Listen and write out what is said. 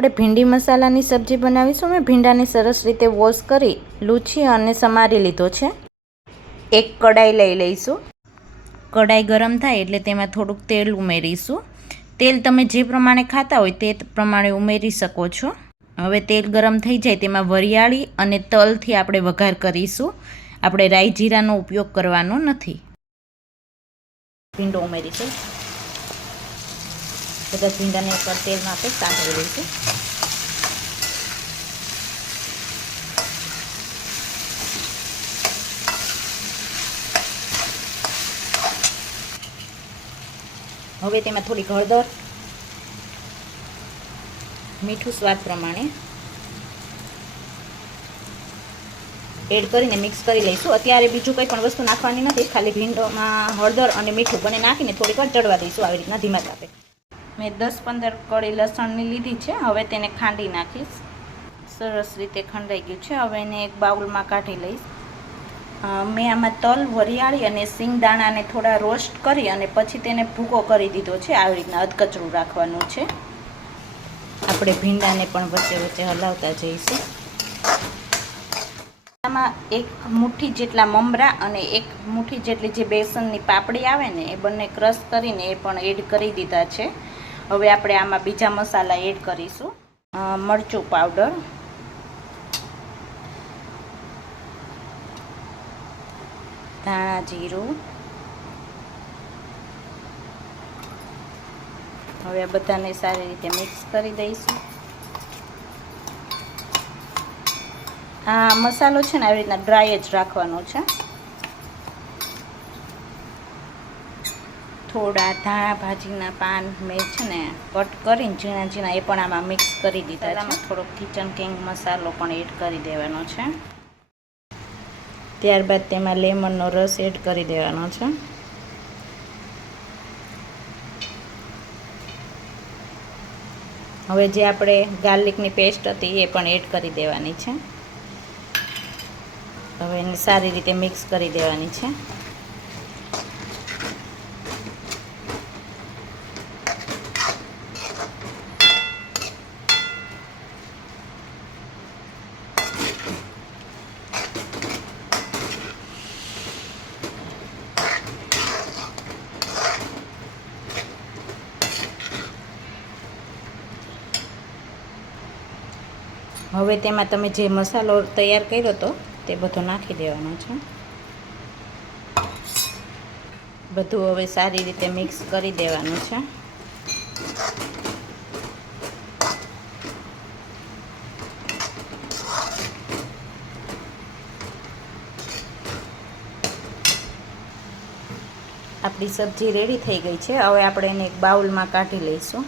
આપણે ભીંડી મસાલાની સબ્જી બનાવીશું। મેં ભીંડાને સરસ રીતે વોશ કરી લૂછી અને સમારી લીધો છે। એક કડાઈ લઈ લઈશું। કડાઈ ગરમ થાય એટલે તેમાં થોડુંક તેલ ઉમેરીશું। તેલ તમે જે પ્રમાણે ખાતા હોય તે પ્રમાણે ઉમેરી શકો છો। હવે તેલ ગરમ થઈ જાય તેમાં વરિયાળી અને તલથી આપણે વઘાર કરીશું। આપણે રાઈ જીરાનો ઉપયોગ કરવાનો નથી। ભીંડો ઉમેરીશું। બધા ભીંડાને એકવાર તેલમાં આપણે સાંતળી દઈશું। હવે તેમાં થોડીક હળદર, મીઠું સ્વાદ પ્રમાણે એડ કરીને મિક્સ કરી લઈશું। અત્યારે બીજું કંઈ પણ વસ્તુ નાખવાની નથી, ખાલી ભીંડોમાં હળદર અને મીઠું બંને નાખીને થોડીક વાર ચડવા દઈશું આવી રીતના ધીમા તાપે। મેં 10-15 કળી લસણની લીધી છે। હવે તેને ખાંડી નાખીશ। સરસ રીતે ખંડાઈ ગયું છે। હવે એને એક બાઉલમાં કાઢી લઈશ। મેં આમાં તલ, વરિયાળી અને સિંગદાણાને થોડા રોસ્ટ કરી અને પછી તેને ભૂકો કરી દીધો છે। આવી રીતના અધકચરું રાખવાનું છે। આપણે ભીંડાને પણ વચ્ચે વચ્ચે હલાવતા જઈશું। આમાં એક મુઠ્ઠી જેટલા મમરા અને એક મુઠ્ઠી જેટલી જે બેસનની પાપડી આવે ને એ બંને ક્રશ કરીને એ પણ એડ કરી દીધા છે। હવે આપણે આમાં બીજા મસાલા એડ કરીશું। મરચું પાવડર, ધાણા જીરું, હવે આ બધાને સારી રીતે મિક્સ કરી દઈશું। આ મસાલો છે ને આવી રીતના ડ્રાય જ રાખવાનો છે। થોડા ધાણા ભાજીના પાન મેં છે ને કટ કરીને ઝીણા ઝીણા એ પણ આમાં મિક્સ કરી દીધા છે। થોડોક કિચન કિંગ મસાલો પણ એડ કરી દેવાનો છે। ત્યારબાદ તેમાં લેમનનો રસ એડ કરી દેવાનો છે। હવે જે આપણે ગાર્લિકની પેસ્ટ હતી એ પણ એડ કરી દેવાની છે। હવે એને સારી રીતે મિક્સ કરી દેવાની છે। હવે તેમાં તમે જે મસાલો તૈયાર કર્યો હતો તે બધો નાખી દેવાનો છે। બધું હવે સારી રીતે મિક્સ કરી દેવાનું છે। આપણી સબ્જી રેડી થઈ ગઈ છે। હવે આપણે એને એક બાઉલમાં કાઢી લઈશું।